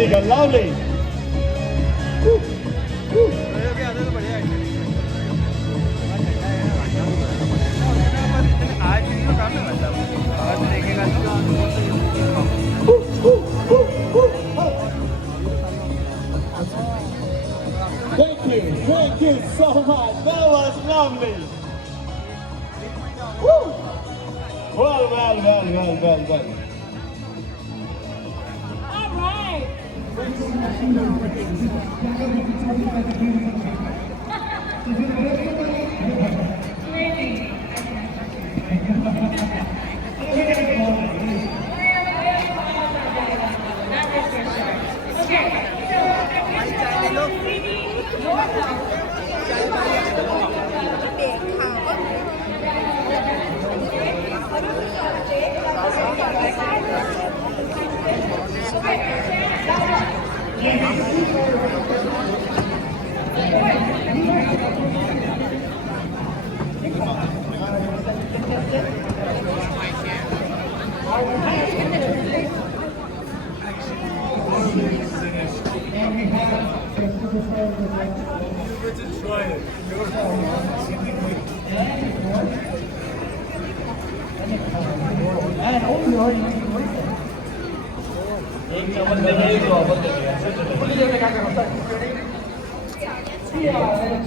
There you go, lovely. Thank you so much. That was lovely. Woo. Well. All right. Really? That is for sure. Okay, so we need your help.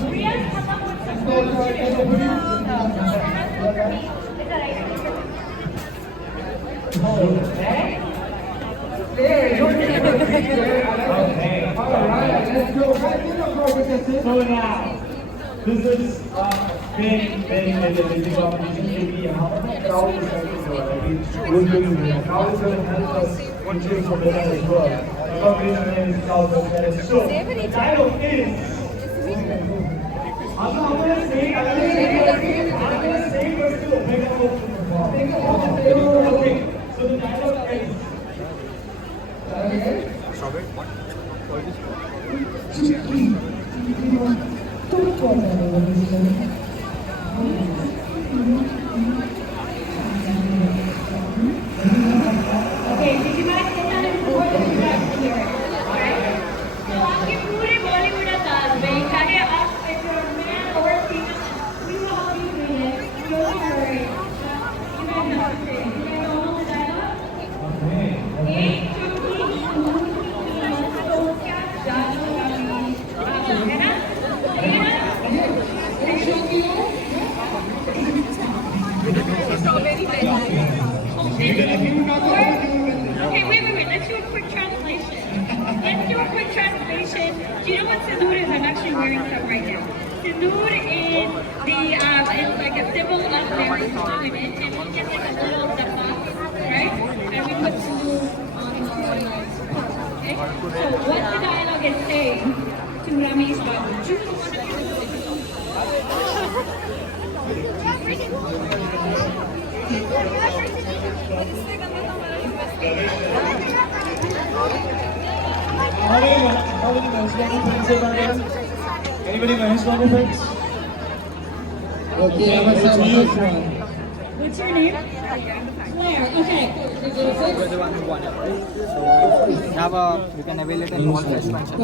We have come up with some goals So now, this is very busy competition. Maybe how much crowd is going to go? How is going to help us achieve for better as well? The competition name is South of Paris. So, the dialogue is. I'm going to say first to make a vote. Okay, so the dialogue is. Okay, did you guys get that before you guys hear it? Alright? So आपके पूरे बॉलीवुड अंदाज में चाहे आप if you're a man or a female, we will help you read it. Don't worry. You guys know what to say. You guys know all the dialogue? एक चुटकी तो क्या जादू है ना? Okay, wait. Let's do a quick translation. Do you know what sindoor is? I'm actually wearing some right now. Sindoor is it's like a symbol of marriage to women, and we get like a little dabba, right? And we put sindoor on our lives. Okay? So what the dialogue is saying to Ramesh Babu? Choose one of How many Mahesh friends are there? Anybody Mahesh Babu friends? Okay, I'm a one. What's your name? Claire. Okay. The one who won it, right? So we can avail it in all fresh function.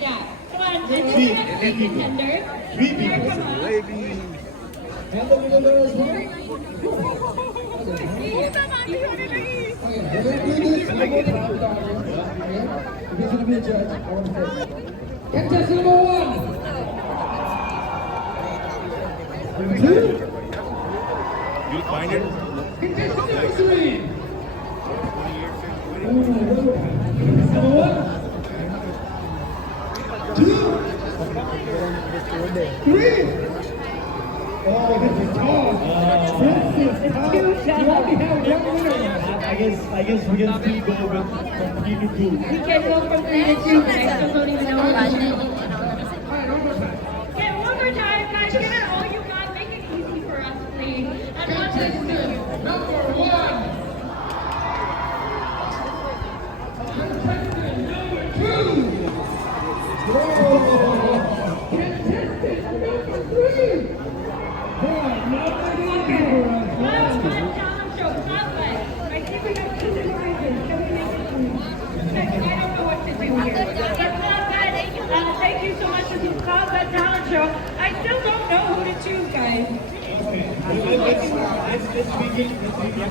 Yeah. Come on. Let's do a contender. Claire, come on. Contestant number 1. Number 2. You'll find it. Contestant number 3. Number 1. 2. 3. Oh, this is tough. This is tough. You only have one winner. I guess we can still go with 3 to 2. We can go from 3 to 2, but I still don't even know what it is. Okay, one more time, guys. Give it all you got. Make it easy for us, please. And one, two. Number 1. Contestant number 2. Oh. Contestant number 3. Boy, nothing easy for us. One talent show, Spotlight. I think we have 2 prizes. Can we make it easy? let's tweak it. Let's tweak it.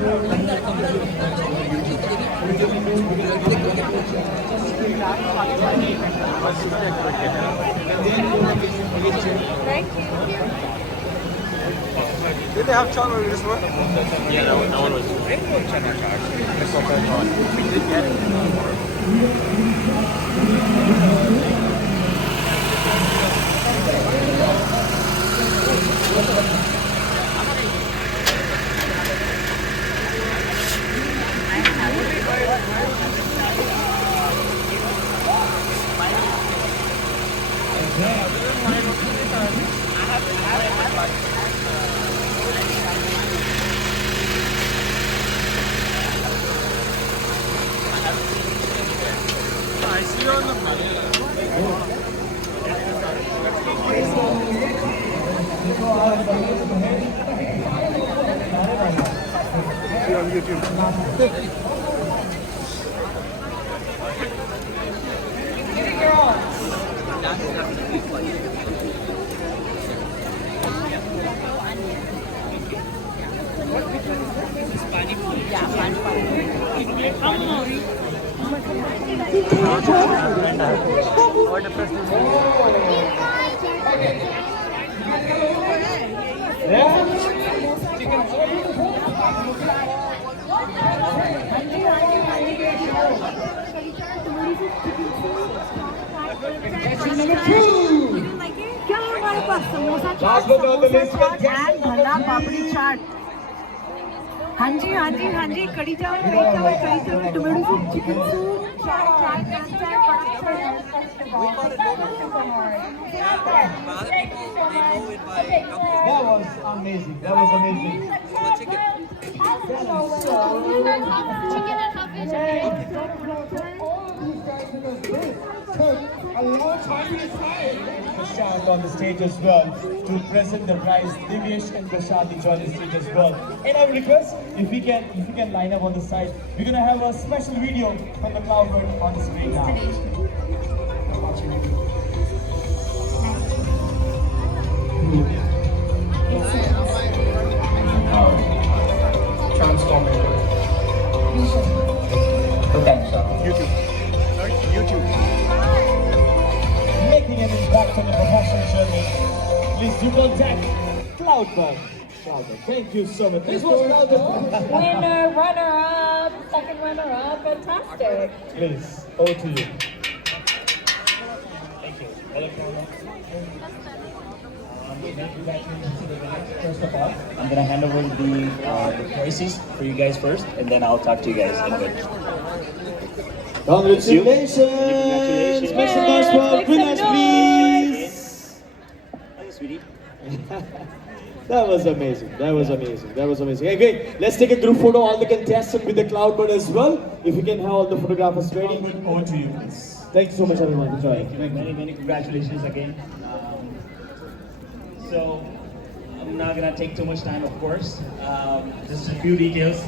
Thank you. Did they have chocolate with this one? Yeah, that one was. We did get it. I see you on the money. See you on YouTube. क्या है हमारे पास samosa chaat Last but not the least, and भला पापड़ी चाट हाँ जी हाँ जी हाँ जी कड़ी चावल tomato soup chicken soup chaat That was amazing. That was amazing. A long time in time. Prashant on the stage as well to present the prize. Divyesh and Prashant join the stage as well. And I would request if we can line up on the side. We're gonna have a special video from the Cloudbird on the screen now. Transformative. Potential. YouTube. Sorry, YouTube. Making an impact on your professional journey. Please do contact Cloudbird. Cloudbird. Thank you so much. This was Cloudbird. winner runner up second runner up fantastic Please, over to you. First of all, I'm gonna hand over the prices for you guys first, and then I'll talk to you guys in a bit. Congratulations! Make some noise for winners, please! Hi, sweetie. That was amazing. That was amazing. That was amazing. Okay, let's take a group photo. All the contestants with the Cloudbird as well. If we can have all the photographers ready. Over to you, please. Thank you so much, everyone, for joining. Many congratulations again. So, I'm not gonna take too much time, of course. Just a few details.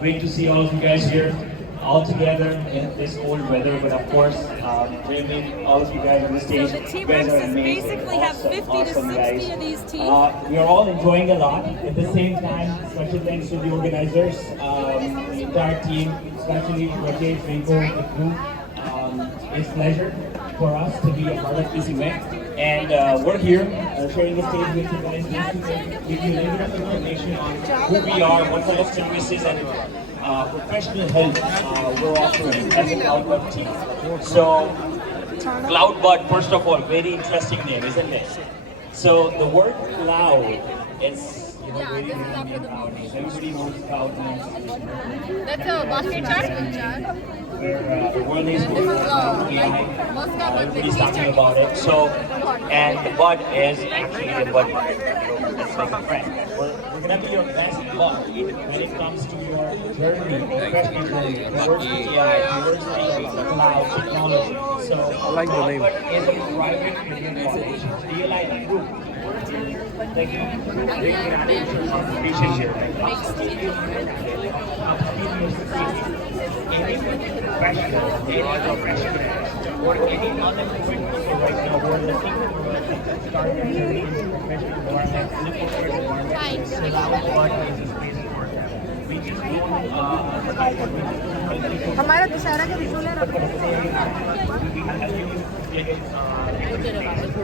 Great to see all of you guys here, all together in this cold weather. But of course, bringing all of you guys on the stage. So the team You guys are reps amazing, basically have 50 to awesome 60 guys. of these teams. We are all enjoying a lot. At the same time, special thanks to the organizers, the entire team, especially Rakesh, Rinko, the group. It's a pleasure for us to be a part of this event. And we're here sharing the stage with you guys just to give you a little bit of information on who we are, what kind of services and professional help we're offering as a Cloudbird team. So, Cloudbird, first of all, very interesting name, isn't it? So, the word cloud is very Indian nowadays. Everybody knows cloud names. That's a basket chart. Where the world is going on AI. Everybody's talking about it. So, and the bud is actually the bud. It's like a friend. We're gonna be your best bud when it comes to your journey, professional journey, towards AI, towards the cloud technology. So, I like the name. Is a private Indian college, DLI group. Like, big contribution here. Any professional, or any other professional right now who are looking to start their journey in the professional environment, looking for an environment, Cloudbird is a space हमारा दशहरा के visual है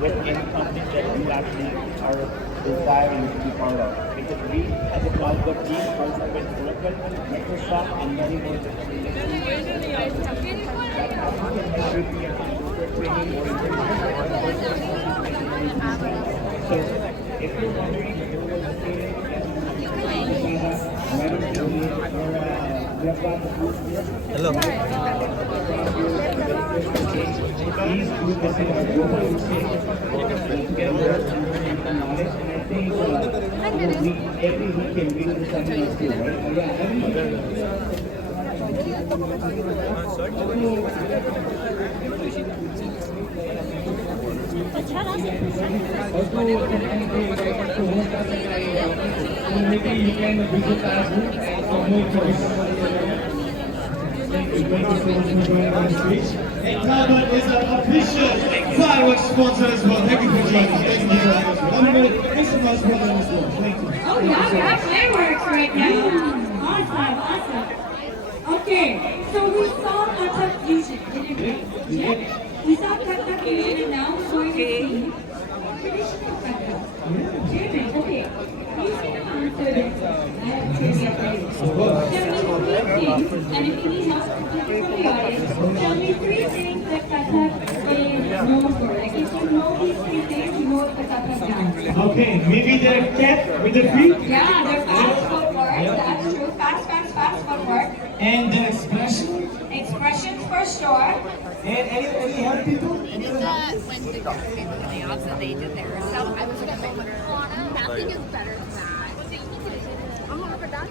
with something that you actually are desiring to be part of. Because we, as a Cloudbug team, partner with Oracle, Microsoft, and many more different industries. That can help you training or so, if you're wondering if you're located hello. Please do visit our global stage. Get more knowledge, and I think every weekend we do something else too, right? Yeah, every weekend. Maybe you can visit our booth and for more information. Thank you so much for joining us. Carbon is an official fireworks sponsor as well. Thank you for joining. Thank you very much. I'm going to make some noise for them as well. Thank you. Oh yeah, we have fireworks right now. Awesome, awesome. Okay, so we saw Kathak fusion, didn't we? Yeah. We saw Kathak fusion and now we're going to see traditional Kathak. David, okay. You can answer this. I have trivia for you. Tell me three things, and if you need help from the audience, tell me three things that Kathak is known for. Like if you know these three things, you know what the Kathak dance. Okay, maybe the cat with the feet Yeah, they're fast footwork. That's true. Fast, fast, fast footwork. and the expression. Expressions for sure. And any help people? When the layoffs that they did there, so I was like, nothing is better than that. But that's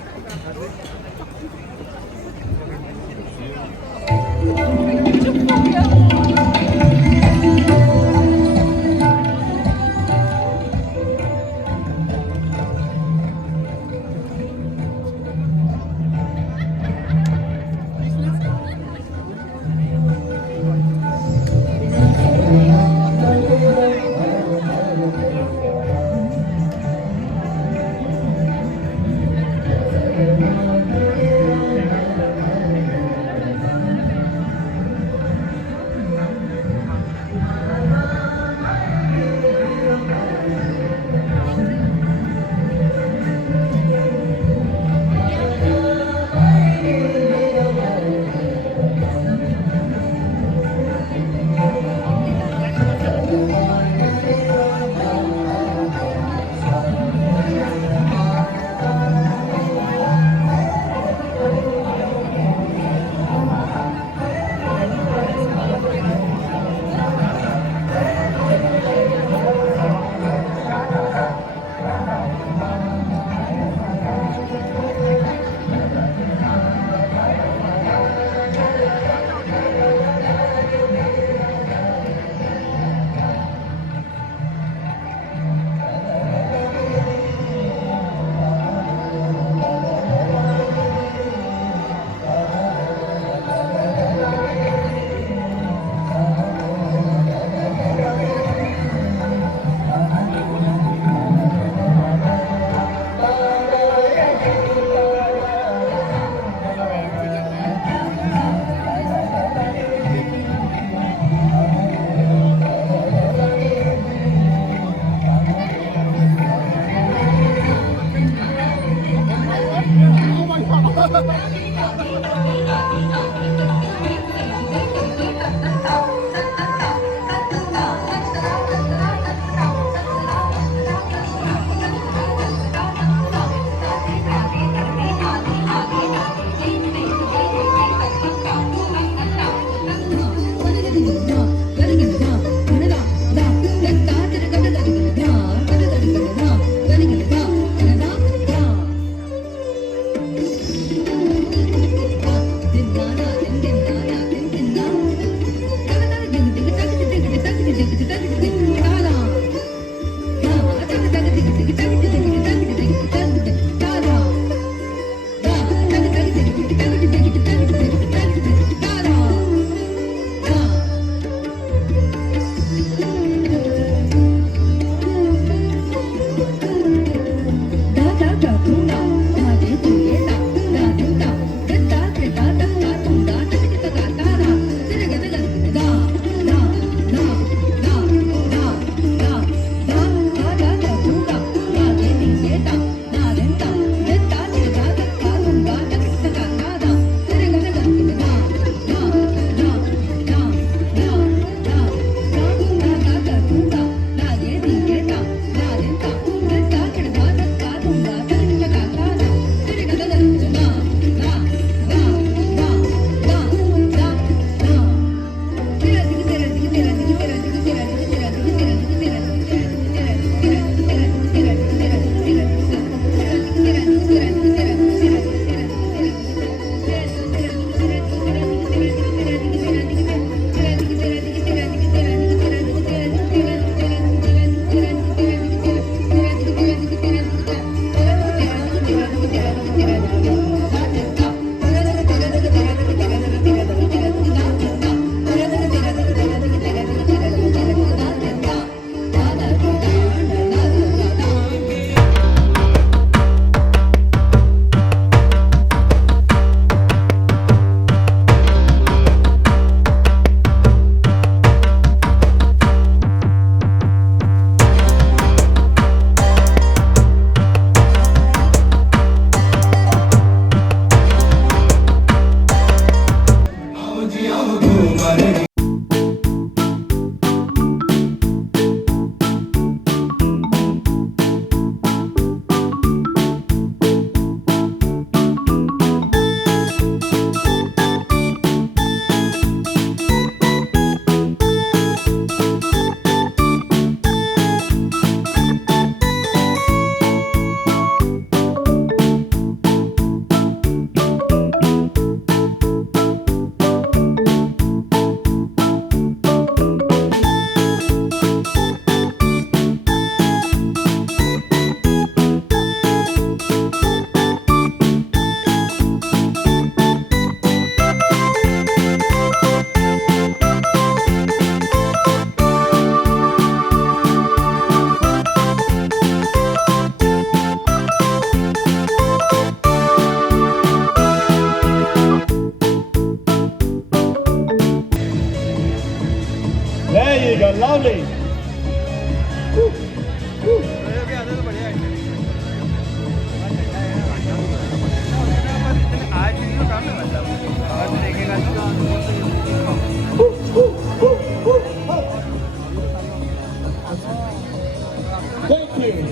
There you go, lovely.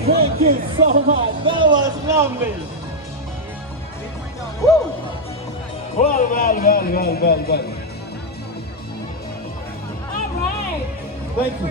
Thank you so much. That was lovely. Woo. Well. All right. Thank you.